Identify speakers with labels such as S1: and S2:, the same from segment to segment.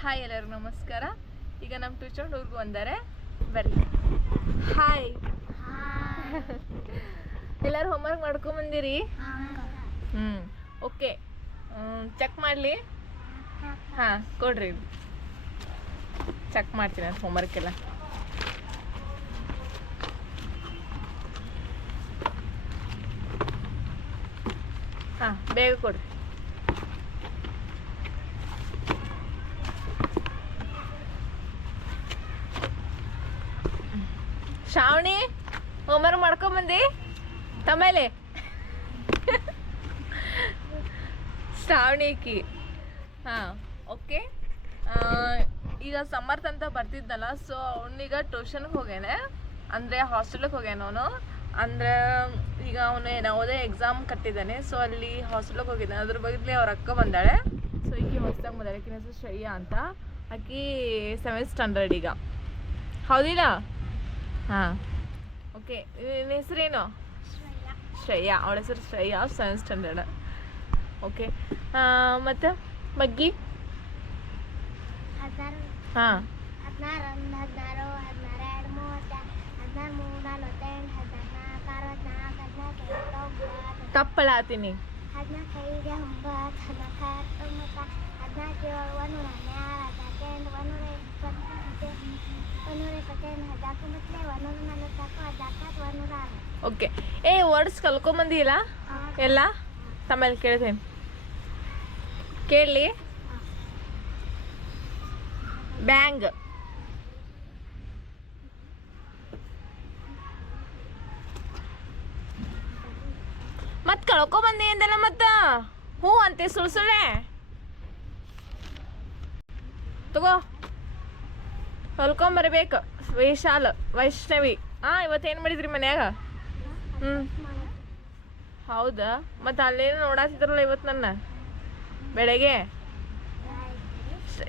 S1: Hi ಎಲ್ಲರಿಗೂ ನಮಸ್ಕಾರ. ಈಗ ನಮ್ಮ ಟ್ಯೂಷನ್ ಹುಡುಗರು ಬಂದಾರೆ ಬರ್ರಿ. ಹಾಯ್ ಎಲ್ಲರೂ ಹೋಮ್ವರ್ಕ್ ಮಾಡ್ಕೊಂಬಂದಿರಿ ಹ್ಞೂ ಓಕೆ ಚೆಕ್ ಮಾಡಲಿ? ಹಾಂ ಕೊಡ್ರಿ. ಚೆಕ್ ಮಾಡ್ತೀನಿ ಅದು ಹೋಮ್ವರ್ಕ್ ಎಲ್ಲ. ಹಾಂ ಬೇಗ ಕೊಡ್ರಿ. ಶ್ರಾವಣಿ, ಹೋಮ್ವರ್ಕ್ ಮಾಡ್ಕೊಂಬಂದಿ ತಮೇಲೆ ಶ್ರಾವಣಿಕಿ. ಹಾಂ, ಓಕೆ. ಈಗ ಸಮರ್ಥ ಅಂತ ಬರ್ತಿದ್ನಲ್ಲ, ಸೊ ಅವನೀಗ ಟ್ಯೂಷನ್ಗೆ ಹೋಗ್ಯಾನೆ. ಅಂದರೆ ಹಾಸ್ಟೆಲಿಗೆ ಹೋಗ್ಯಾನ ಅವನು. ಅಂದ್ರೆ ಈಗ ಅವನು ಯಾವುದೇ ಎಕ್ಸಾಮ್ ಕಟ್ಟಿದ್ದಾನೆ ಸೊ ಅಲ್ಲಿ ಹಾಸ್ಟೆಲಿಗೆ ಹೋಗಿದ್ದಾನೆ ಅದ್ರ ಬಗ್ಗೆ ಅವ್ರ ಅಕ್ಕ ಬಂದಾಳೆ. ಸೊ ಈಗ ಹೊಸ್ದಾಗಿ ಬಂದಾಳೆ. ಆಕಿನ ಹೆಸರು ಅಂತ. ಆಕಿ ಸೆವೆಂತ್ ಸ್ಟ್ಯಾಂಡರ್ಡ್ ಈಗ. ಹೌದಿಲ್ಲ? ಹಾಂ. ಓಕೆ ನಿನ್ನ ಹೆಸರೇನು? ಶ್ರೇಯಾ. ಅವಳ ಹೆಸರು ಶ್ರೇಯಾ ಸೆವೆನ್ ಸ್ಟ್ಯಾಂಡರ್ಡ್ ಓಕೆ ಮತ್ತು ಮಗ್ಗಿ? ಹಾಂ. ತಪ್ಪಳಾತೀನಿ.
S2: ಹದಿನಾಲ್ಕು
S1: ಓಕೆ. ಏ ವರ್ಡ್ಸ್ ಕಲ್ಕೊಂಬಂದಿಲ್ಲ ಎಲ್ಲ? ತಮ್ಮಲ್ಲಿ ಕೇಳ್ತೇನೆ. ಕೇಳಲಿ ಬ್ಯಾಂಗ್. ಮತ್ ಕಳ್ಕೊಂಬಂದಿ ಅಂದಲ್ಲ ಮತ್ತ? ಹ್ಞೂ ಅಂತೆ ಸುಳ್ಸುಳೆ ತಗೋ. ಹೊಲ್ಕೊಂಬರ್ಬೇಕು ವೈಶಾಲ್ ವೈಷ್ಣವಿ. ಹಾ ಇವತ್ತೇನು ಮಾಡಿದ್ರಿ ಮನ್ಯಾಗ? ಹ್ಞೂ ಹೌದಾ? ಮತ್ತು ಅಲ್ಲೇನು ನೋಡಾತಿದ್ರಲ್ಲ ಇವತ್ತು ನನ್ನ? ಬೆಳಗ್ಗೆ?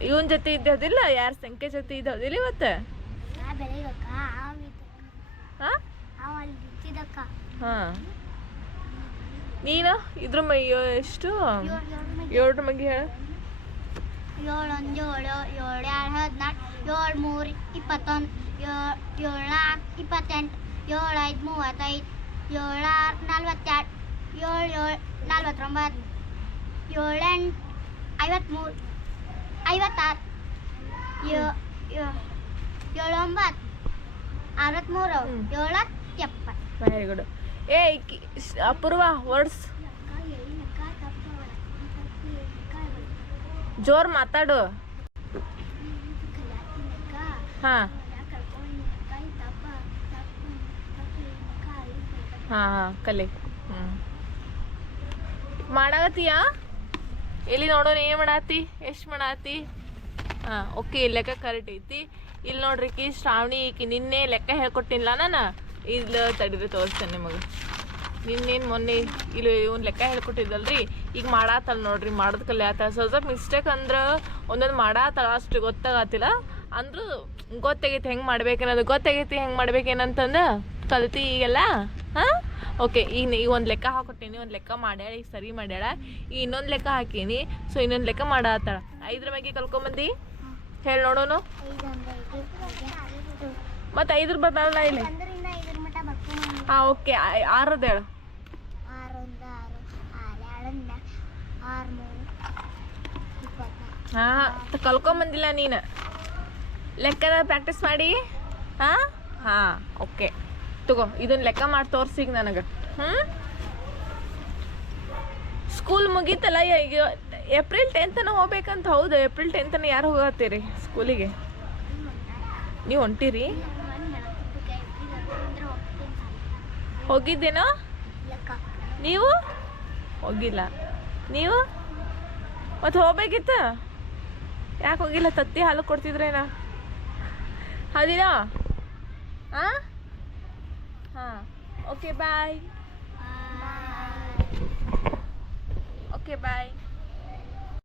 S1: ಇವನ್ ಜೊತೆ ಇದ್ದೋದಿಲ್ಲ ಯಾರ ಸಂಖ್ಯೆ ಜೊತೆ ಇದ್ದೋದಿಲ್ಲ ಇವತ್ತು? ಹಾಂ. ನೀನು? ಇದ್ರ ಮ ಎಷ್ಟು? ಏಳ್ರ ಮಗಿ ಹೇಳ.
S2: ಏಳು ಒಂದು ಏಳು ಏಳು ಎರಡು ಹದಿನಾಲ್ಕು. ಏಳು ಮೂರು ಇಪ್ಪತ್ತೊಂದು ಏಳು ಏಳು ನಾಲ್ಕು ಇಪ್ಪತ್ತೆಂಟು ಏಳು ಐದು ಮೂವತ್ತೈದು ಏಳು ಆರು ನಲ್ವತ್ತೆರಡು ಏಳು ಏಳು ನಲ್ವತ್ತೊಂಬತ್ತು ಏಳು ಎಂಟು ಐವತ್ತ್ಮೂರು ಐವತ್ತಾರು ಏ- ಏ- ಏಳು ಒಂಬತ್ತು ಅರವತ್ತ್ಮೂರು
S1: ಹ್ಮ್.
S2: ಏಳು ಎಪ್ಪತ್ತು
S1: ವೆರಿ ಗುಡ್ ಏ ಅಪೂರ್ವ ವರ್ಡ್ಸ್ ಜೋರ್ ಮಾತಾಡು. ಹಾಂ. ಹಾಂ ಹಾಂ ಕಲಿ ಹ್ಞೂ ಮಾಡಾಕತ್ತೀಯಾ? ಎಲ್ಲಿ ನೋಡೋಣ ಏನು ಮಾಡಾತಿ? ಎಷ್ಟು ಮಾಡಾತಿ? ಹಾಂ, ಓಕೆ ಲೆಕ್ಕ ಕರೆಕ್ಟ್ ಐತಿ. ಇಲ್ಲಿ ನೋಡ್ರಿ ಕಿ, ಶ್ರಾವಣಿ ಈಕಿ ನಿನ್ನೆ ಲೆಕ್ಕ ಹೇಳ್ಕೊಟ್ಟಿಲ್ಲ ನಾನು? ಇಲ್ಲ ತಡಿದ್ರೆ ತೋರಿಸ್ತೇನೆ ನಿಮಗೆ. ನಿನ್ನೇನು ಮೊನ್ನೆ ಇಲ್ಲಿ ಇವ್ನು ಲೆಕ್ಕ ಹೇಳ್ಕೊಟ್ಟಿದ್ದಲ್ರಿ? ಈಗ ಮಾಡಾತಲ್ ನೋಡ್ರಿ, ಮಾಡೋದ್ ಕಲ್ಯಾತ. ಸ್ವಲ್ಪ ಮಿಸ್ಟೇಕ್ ಅಂದ್ರೆ ಒಂದೊಂದು ಮಾಡಾತಲ್ಲ ಅಷ್ಟು ಗೊತ್ತಾಗತ್ತಿಲ್ಲ. ಅಂದ್ರೂ ಗೊತ್ತಾಗೈತಿ ಹೆಂಗೆ ಮಾಡ್ಬೇಕನ್ನೋದು ಗೊತ್ತಾಗೈತಿ ಹೆಂಗೆ ಮಾಡ್ಬೇಕೇನಂತಂದು ಕಲ್ತಿ ಈಗೆಲ್ಲ? ಹಾಂ? ಓಕೆ ಈಗ ಒಂದು ಲೆಕ್ಕ ಹಾಕೊಟ್ಟೀನಿ, ಒಂದು ಲೆಕ್ಕ ಮಾಡ್ಯಾಳ, ಈಗ ಸರಿ ಮಾಡ್ಯಾಳ. ಈ ಇನ್ನೊಂದು ಲೆಕ್ಕ ಹಾಕೀನಿ ಸೊ ಇನ್ನೊಂದು ಲೆಕ್ಕ ಮಾಡತ್ತಾಳ ಐದ್ರ ಬಗ್ಗೆ ಕಲ್ಕೊಂಬಂದಿ? ಹೇಳಿ ನೋಡೋನು. ಮತ್ತು ಐದ್ರ ಬರ್ತಾಳಲ್ಲ ಇಲ್ಲಿ? ಹಾಂ ಓಕೆ ಆರದ ಹೇಳು. ಹಾಂ, ಕಲ್ಕೊಂಬಂದಿಲ್ಲ ನೀನು. ಲೆಕ್ಕದ ಪ್ರಾಕ್ಟೀಸ್ ಮಾಡಿ? ಹಾಂ? ಹಾಂ, ಓಕೆ. ತಗೋ ಇದನ್ನ ಲೆಕ್ಕ ಮಾಡಿ, ತೋರಿಸಿ ನನಗೆ. ಹ್ಞೂ ಸ್ಕೂಲ್ ಮುಗೀತಲ್ಲ ಈಗ ಏಪ್ರಿಲ್ ಟೆಂತನ ಹೋಗ್ಬೇಕಂತ, ಹೌದು ಏಪ್ರಿಲ್ ಟೆಂತನ ಯಾರು ಹೋಗತ್ತೀರಿ ಸ್ಕೂಲಿಗೆ ನೀವು ಹೊಂಟಿರಿ? ಹೋಗಿದ್ದೇನೋ? ನೀವು? ಹೋಗಿಲ್ಲ. ನೀವು? ಮತ್ತೆ ಹೋಗ್ಬೇಕಿತ್ತ? ಯಾಕೆ ಹೋಗಿಲ್ಲ? ತತ್ತಿ ಹಾಲು ಕೊಡ್ತಿದ್ರೇನ? ಹೌದಿಲ್ಲ ಹಾಂ ಹಾಂ ಓಕೆ ಬಾಯ್ ಓಕೆ ಬಾಯ್